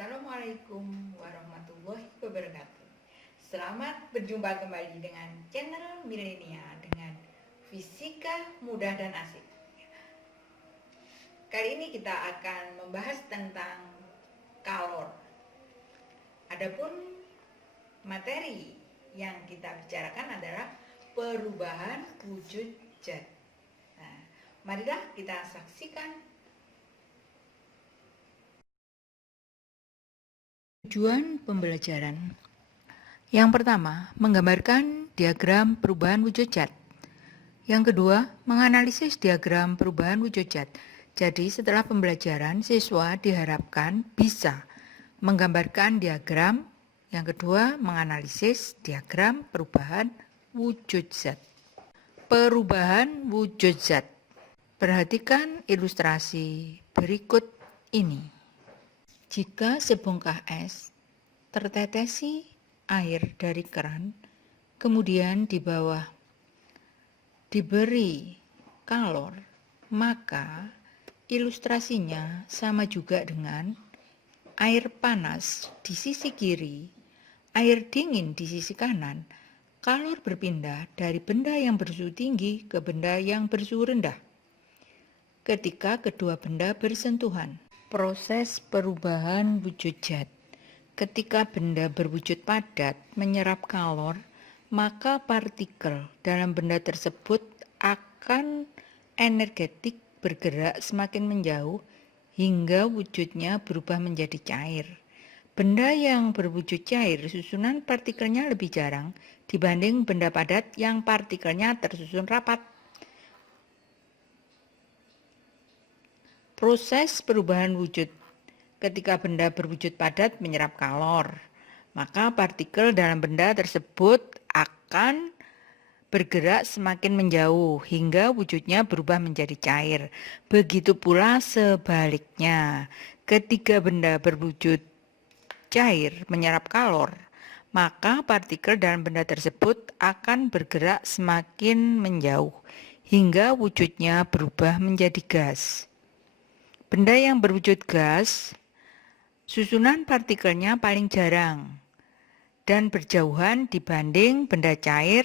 Assalamualaikum warahmatullahi wabarakatuh. Selamat berjumpa kembali dengan channel Milenia dengan fisika mudah dan asik. Kali ini kita akan membahas tentang kalor. Adapun materi yang kita bicarakan adalah perubahan wujud zat. Nah, marilah kita saksikan. Tujuan pembelajaran. Yang pertama, menggambarkan diagram perubahan wujud zat. Yang kedua, menganalisis diagram perubahan wujud zat. Jadi, setelah pembelajaran, siswa diharapkan bisa menggambarkan diagram. Yang kedua, menganalisis diagram perubahan wujud zat. Perubahan wujud zat. Perhatikan ilustrasi berikut ini. Jika sebongkah es tertetesi air dari keran, kemudian di bawah diberi kalor, maka ilustrasinya sama juga dengan air panas di sisi kiri, air dingin di sisi kanan. Kalor berpindah dari benda yang bersuhu tinggi ke benda yang bersuhu rendah ketika kedua benda bersentuhan. Proses perubahan wujud zat. Ketika benda berwujud padat menyerap kalor, maka partikel dalam benda tersebut akan energetik bergerak semakin menjauh hingga wujudnya berubah menjadi cair. Benda yang berwujud cair, susunan partikelnya lebih jarang dibanding benda padat yang partikelnya tersusun rapat. Proses perubahan wujud. Ketika benda berwujud padat menyerap kalor, maka partikel dalam benda tersebut akan bergerak semakin menjauh hingga wujudnya berubah menjadi cair. Begitu pula sebaliknya, ketika benda berwujud cair menyerap kalor, maka partikel dalam benda tersebut akan bergerak semakin menjauh hingga wujudnya berubah menjadi gas. Benda yang berwujud gas, susunan partikelnya paling jarang dan berjauhan dibanding benda cair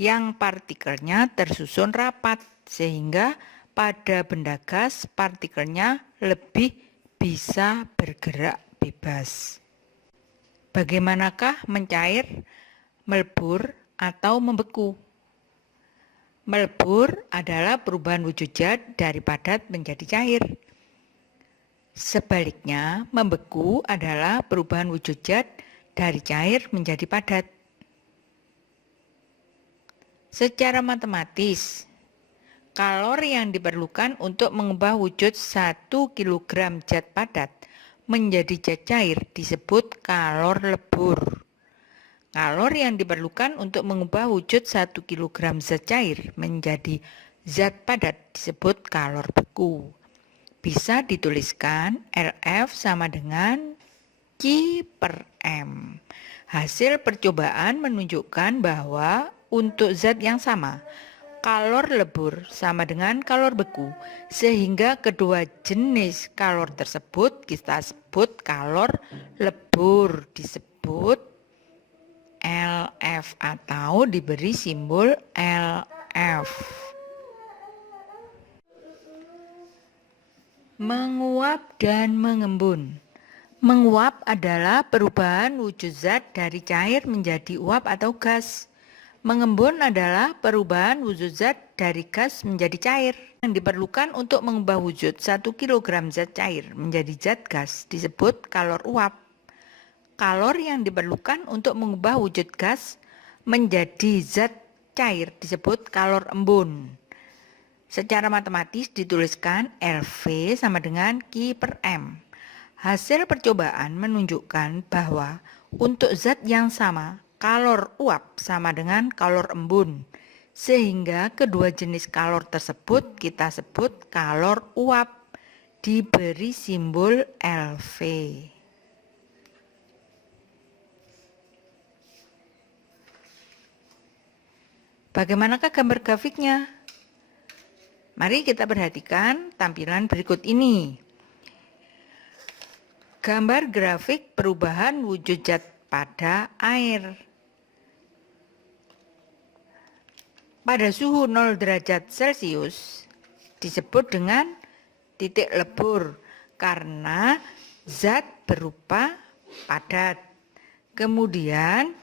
yang partikelnya tersusun rapat, sehingga pada benda gas partikelnya lebih bisa bergerak bebas. Bagaimanakah mencair, melebur, atau membeku? Melebur adalah perubahan wujud zat dari padat menjadi cair. Sebaliknya, membeku adalah perubahan wujud zat dari cair menjadi padat. Secara matematis, kalor yang diperlukan untuk mengubah wujud 1 kg zat padat menjadi zat cair disebut kalor lebur. Kalor yang diperlukan untuk mengubah wujud 1 kg zat cair menjadi zat padat disebut kalor beku. Bisa dituliskan LF sama dengan Q/M. Hasil percobaan menunjukkan bahwa untuk zat yang sama, kalor lebur sama dengan kalor beku, sehingga kedua jenis kalor tersebut kita sebut kalor lebur, disebut LF atau diberi simbol LF. Menguap dan mengembun. Menguap adalah perubahan wujud zat dari cair menjadi uap atau gas. Mengembun adalah perubahan wujud zat dari gas menjadi cair. Yang diperlukan untuk mengubah wujud 1 kg zat cair menjadi zat gas disebut kalor uap. Kalor yang diperlukan untuk mengubah wujud gas menjadi zat cair disebut kalor embun. Secara matematis dituliskan LV sama dengan Q/M. Hasil percobaan menunjukkan bahwa untuk zat yang sama, kalor uap sama dengan kalor embun. Sehingga kedua jenis kalor tersebut kita sebut kalor uap, diberi simbol LV. Bagaimanakah gambar grafiknya? Mari kita perhatikan tampilan berikut ini. Gambar grafik perubahan wujud zat pada air. Pada suhu 0 derajat Celcius disebut dengan titik lebur karena zat berupa padat. Kemudian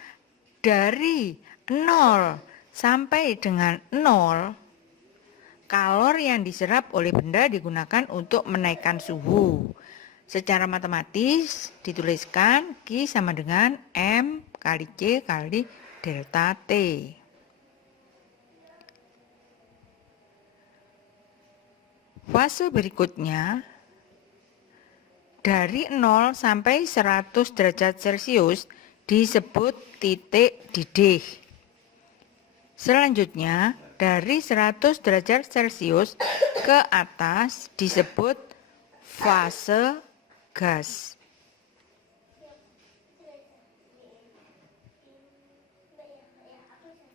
dari 0 sampai dengan 0, kalor yang diserap oleh benda digunakan untuk menaikkan suhu. Secara matematis dituliskan Q sama dengan M kali C kali delta T. Fase berikutnya dari 0 sampai 100 derajat Celcius disebut titik didih. Selanjutnya dari 100 derajat Celcius ke atas disebut fase gas.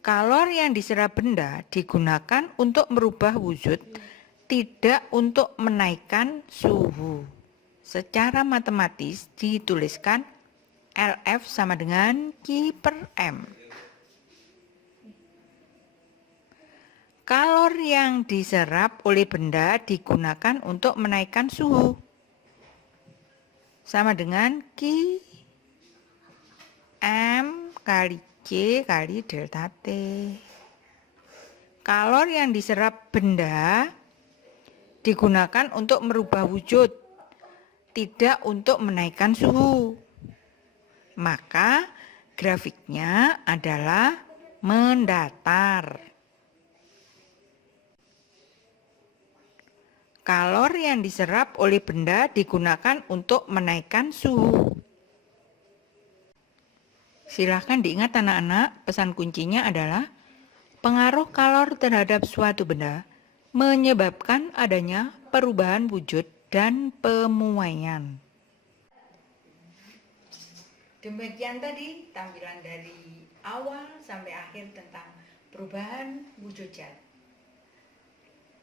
Kalor yang diserap benda digunakan untuk merubah wujud, tidak untuk menaikkan suhu. Secara matematis dituliskan LF sama dengan Q per M. Kalor yang diserap oleh benda digunakan untuk menaikkan suhu, sama dengan Q M kali C kali delta T. Kalor yang diserap benda digunakan untuk merubah wujud, tidak untuk menaikkan suhu. Maka grafiknya adalah mendatar. Kalor yang diserap oleh benda digunakan untuk menaikkan suhu. Silahkan diingat anak-anak, pesan kuncinya adalah pengaruh kalor terhadap suatu benda menyebabkan adanya perubahan wujud dan pemuaian. Demikian tadi tampilan dari awal sampai akhir tentang perubahan wujud zat.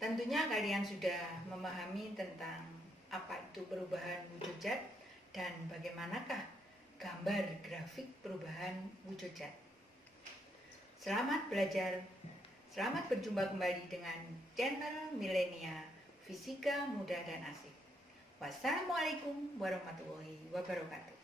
Tentunya kalian sudah memahami tentang apa itu perubahan wujud zat dan bagaimanakah gambar grafik perubahan wujud zat. Selamat belajar, selamat berjumpa kembali dengan channel Milenia Fisika Mudah dan Asik. Wassalamualaikum warahmatullahi wabarakatuh.